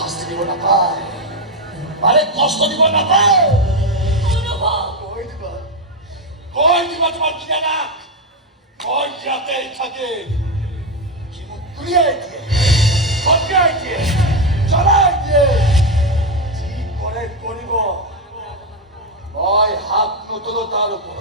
শাস্তি দিব নাপায়, আরে কষ্ট দিব নাপায়। কই দিবা তোমার ঠিকানা? কই যাতেই থাকে জীবন তুলিয়াই দিয়ে, সজ্ঞাই দিয়ে, চলাই দিয়ে কি করে করিব মই হাত নতুন তার উপর।